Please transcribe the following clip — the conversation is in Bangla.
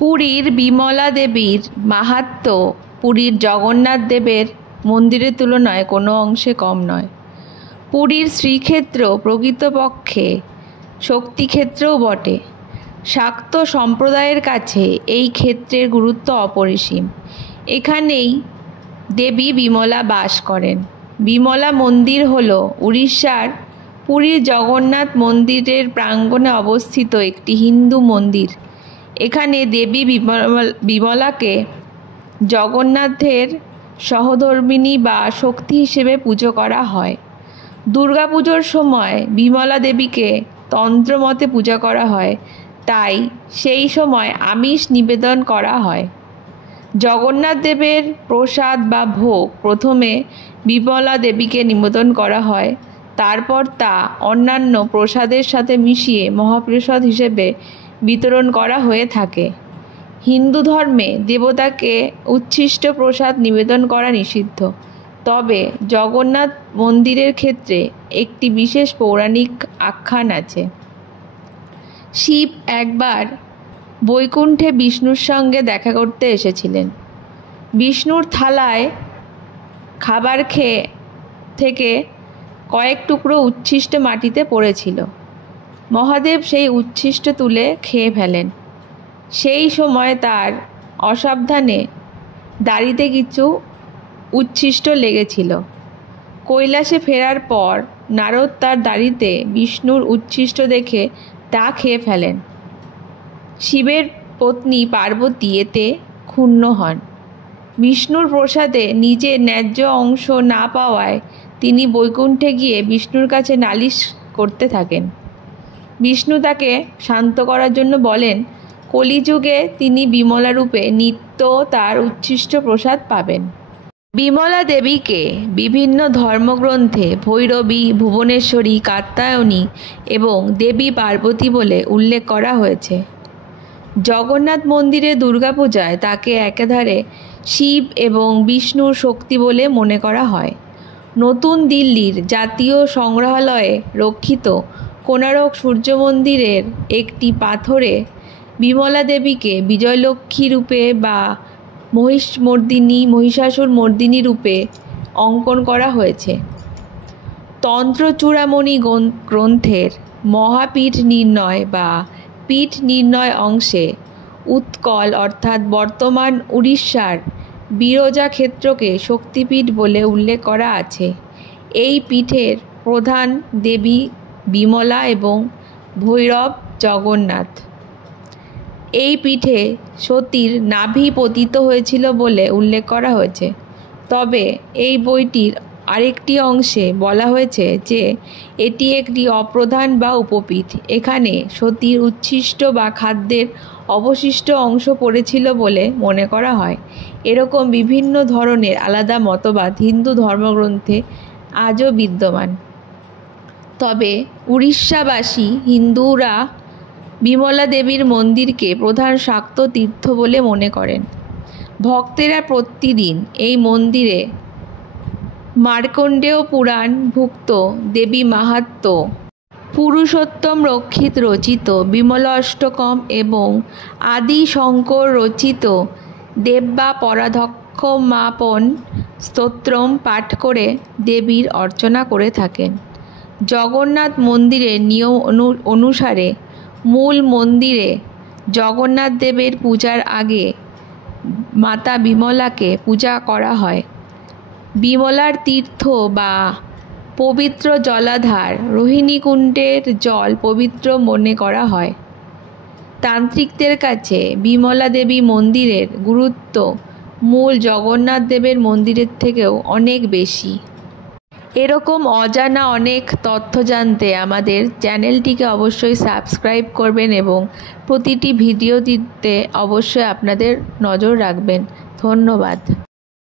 পুরীর বিমলা দেবীর মাহাত্ম্য পুরীর জগন্নাথ দেবের মন্দিরের তুলনায় কোনো অংশে কম নয়। পুরীর শ্রীক্ষেত্র প্রকৃতপক্ষে শক্তিক্ষেত্রও বটে। শাক্ত সম্প্রদায়ের কাছে এই ক্ষেত্রের গুরুত্ব অপরিসীম। এখানেই দেবী বিমলা বাস করেন। বিমলা মন্দির হল উড়িষ্যার পুরীর জগন্নাথ মন্দিরের প্রাঙ্গণে অবস্থিত একটি হিন্দু মন্দির। এখানে দেবী বিমলাকে জগন্নাথের সহধর্মিণী বা শক্তি হিসেবে পুজো করা হয়। দুর্গাপুজোর সময় বিমলা দেবীকে তন্ত্রমতে পূজা করা হয়, তাই সেই সময় আমিষ নিবেদন করা হয়। জগন্নাথ দেবের প্রসাদ বা ভোগ প্রথমে বিমলা দেবীকে নিবেদন করা হয়, তারপর তা অন্যান্য প্রসাদের সাথে মিশিয়ে মহাপ্রসাদ হিসেবে বিতরণ করা হয়ে থাকে। হিন্দু ধর্মে দেবতাকে উচ্ছিষ্ট প্রসাদ নিবেদন করা নিষিদ্ধ, তবে জগন্নাথ মন্দিরের ক্ষেত্রে একটি বিশেষ পৌরাণিক আখ্যান আছে। শিব একবার বৈকুণ্ঠে বিষ্ণুর সঙ্গে দেখা করতে এসেছিলেন। বিষ্ণুর থালায় খাবার থেকে কয়েক টুকরো উচ্ছিষ্ট মাটিতে পড়েছিল। মহাদেব সেই উচ্ছিষ্ট তুলে খেয়ে ফেলেন। সেই সময় তার অসাবধানে দাড়িতে কিছু উচ্ছিষ্ট লেগেছিল। কৈলাসে ফেরার পর নারদ তার দাড়িতে বিষ্ণুর উচ্ছিষ্ট দেখে তা খেয়ে ফেলেন। শিবের পত্নী পার্বতী এতে ক্ষুণ্ণ হন। বিষ্ণুর প্রসাদে নিজের ন্যায্য অংশ না পাওয়ায় তিনি বৈকুণ্ঠে গিয়ে বিষ্ণুর কাছে নালিশ করতে থাকেন। বিষ্ণু তাকে শান্ত করার জন্য বলেন, কলিযুগে তিনি বিমলা রূপে নিত্য তার উচ্ছিষ্ট প্রসাদ পাবেন। বিমলা দেবীকে বিভিন্ন ধর্মগ্রন্থে ভৈরবী, ভুবনেশ্বরী, কাত্যায়নী এবং দেবী পার্বতী বলে উল্লেখ করা হয়েছে। জগন্নাথ মন্দিরে দুর্গাপূজায় তাকে একাধারে শিব এবং বিষ্ণুর শক্তি বলে মনে করা হয়। নতুন দিল্লির জাতীয় সংগ্রহালয়ে রক্ষিত কোণারক সূর্য মন্দিরের একটি পাথরে বিমলা দেবীকে বিজয়লক্ষ্মী রূপে বা মহিষাসুর মর্দিনী রূপে অঙ্কন করা হয়েছে। তন্ত্রচূড়ামণি গ্রন্থের মহাপীঠ নির্ণয় বা পীঠ নির্ণয় অংশে উৎকল অর্থাৎ বর্তমান উড়িষ্যার বিরজা ক্ষেত্রকে শক্তিপীঠ বলে উল্লেখ করা আছে। এই পীঠের প্রধান দেবী বিমলা এবং ভৈরব জগন্নাথ। এই পীঠে সতীর নাভি পতিত হয়েছিল বলে উল্লেখ করা হয়েছে। তবে এই বইটির আরেকটি অংশে বলা হয়েছে যে এটি একটি অপ্রধান বা উপপীঠ। এখানে সতীর উচ্ছিষ্ট বা খাদ্যের অবশিষ্ট অংশ পড়েছিল বলে মনে করা হয়। এরকম বিভিন্ন ধরনের আলাদা মতবাদ হিন্দু ধর্মগ্রন্থে আজও বিদ্যমান। তবে উড়িষ্যাবাসী হিন্দুরা বিমলা দেবীর মন্দিরকে প্রধান শাক্ত তীর্থ বলে মনে করেন। ভক্তেরা প্রতিদিন এই মন্দিরে মার্কণ্ডেয় পুরাণ ভুক্ত দেবী মাহাত্ম্য, পুরুষোত্তম রক্ষিত রচিত বিমলা অষ্টকম এবং আদি শঙ্কর রচিত দেব্যা পরাধক্ষমাপন স্তোত্রম পাঠ করে দেবীর অর্চনা করে থাকেন। জগন্নাথ মন্দিরের নিয়ম অনুসারে মূল মন্দিরে জগন্নাথ দেবের পূজার আগে মাতা বিমলাকে পূজা করা হয়। বিমলার তীর্থ বা পবিত্র জলাধার রোহিণীকুণ্ডের জল পবিত্র মনে করা হয়। তান্ত্রিকদের কাছে বিমলা দেবী মন্দিরের গুরুত্ব মূল জগন্নাথ দেবের মন্দিরের থেকেও অনেক বেশি। এরকম অজানা অনেক তথ্য জানতে আমাদের চ্যানেলটিকে অবশ্যই সাবস্ক্রাইব করবেন এবং প্রতিটি ভিডিওটিতে অবশ্যই আপনাদের নজর রাখবেন। ধন্যবাদ।